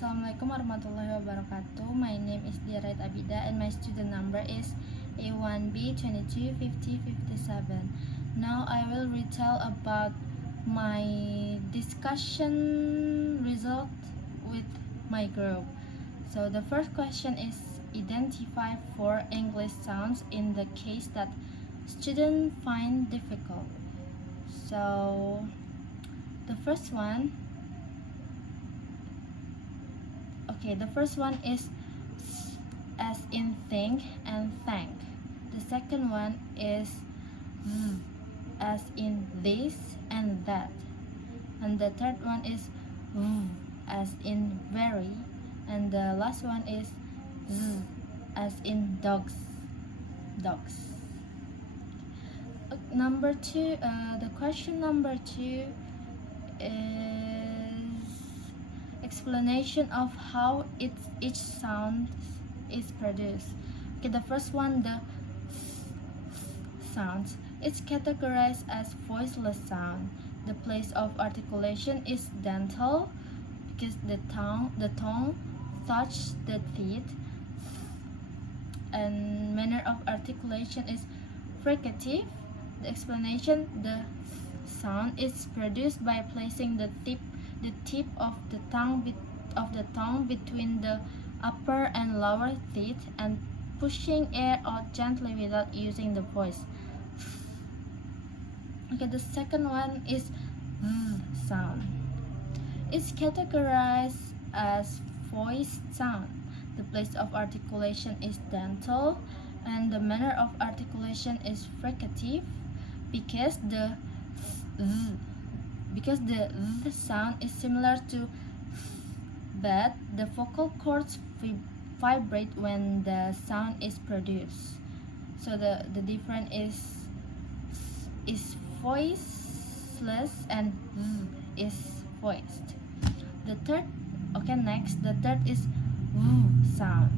Assalamualaikum warahmatullahi wabarakatuh. My name is dhiyarhd.a and my student number is A1B225057. Now I will retell about my discussion result with my group. So the first question is identify 4 English sounds in the case that students find difficult. So the first one is as in think and thank. The second one is as in this and that. And the third one is as in very. And the last one is as in dogs. Number 2, the question number 2 is explanation of how each sound is produced. Okay, the first one, the sounds. It's categorized as voiceless sound. The place of articulation is dental because the tongue touches the teeth, and manner of articulation is fricative. The explanation, the sound is produced by placing the tip of the tongue between the upper and lower teeth and pushing air out gently without using the voice. Okay, the second one is sound. It's categorized as voiced sound. The place of articulation is dental, and the manner of articulation is fricative because the sound is similar to but the vocal cords vibrate when the sound is produced. So the difference is voiceless and is voiced. The third is sound.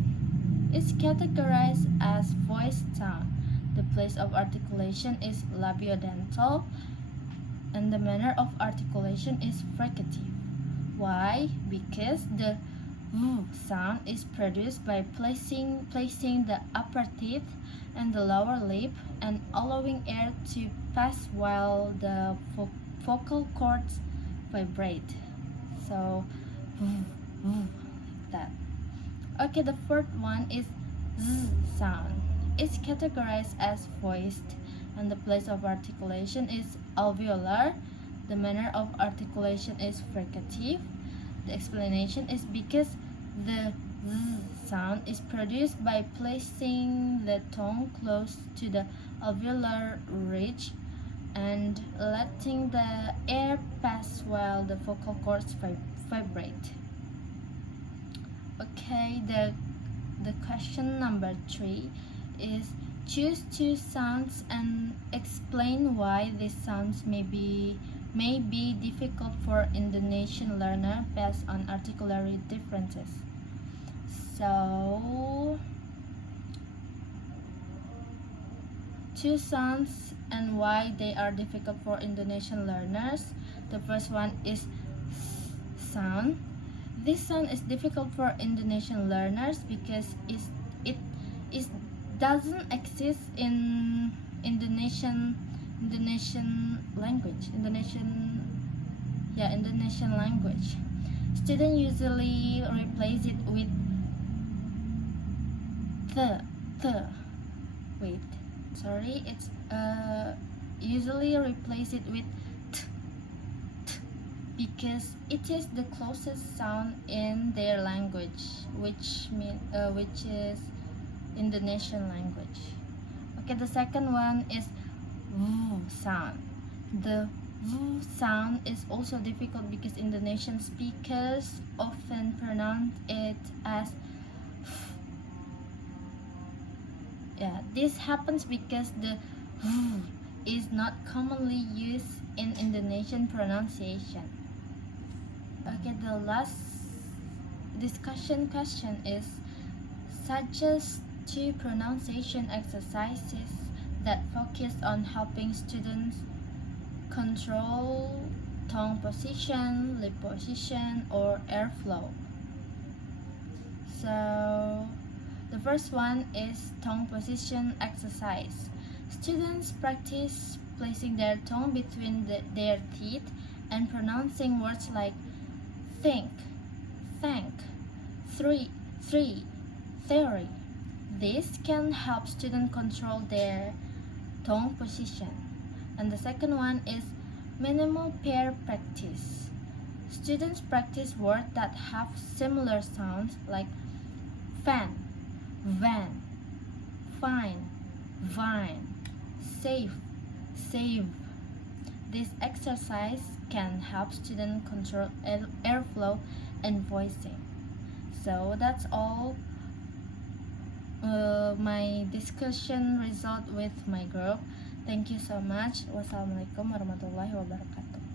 It's categorized as voiced sound. The place of articulation is labiodental, and the manner of articulation is fricative. Why? Because the sound is produced by placing the upper teeth and the lower lip and allowing air to pass while the vocal cords vibrate. So that. Okay, the fourth one is sound. It's categorized as voiced, and the place of articulation is alveolar. The manner of articulation is fricative. The explanation is because the sound is produced by placing the tongue close to the alveolar ridge and letting the air pass while the vocal cords vibrate. Okay, the question number 3 is choose 2 sounds and explain why these sounds may be difficult for Indonesian learner based on articulatory differences. So 2 sounds and why they are difficult for Indonesian learners. The first one is sound. This sound is difficult for Indonesian learners because it doesn't exist in Indonesian language. Indonesian language. Students usually replace it with usually replace it with t because it is the closest sound in their language, which is Indonesian language. Okay, the second one is sound. The sound is also difficult because Indonesian speakers often pronounce it as this happens because the is not commonly used in Indonesian pronunciation. Okay, the last discussion question is suggest 2 pronunciation exercises that focus on helping students control tongue position, lip position, or airflow. So the first one is tongue position exercise. Students practice placing their tongue between their teeth and pronouncing words like think, thank, three, theory. This can help students control their tongue position. And the second one is minimal pair practice. Students practice words that have similar sounds like fan, van, fine, vine, safe, save. This exercise can help students control airflow and voicing. So that's all my discussion result with my group. Thank you so much. Wassalamualaikum warahmatullahi wabarakatuh.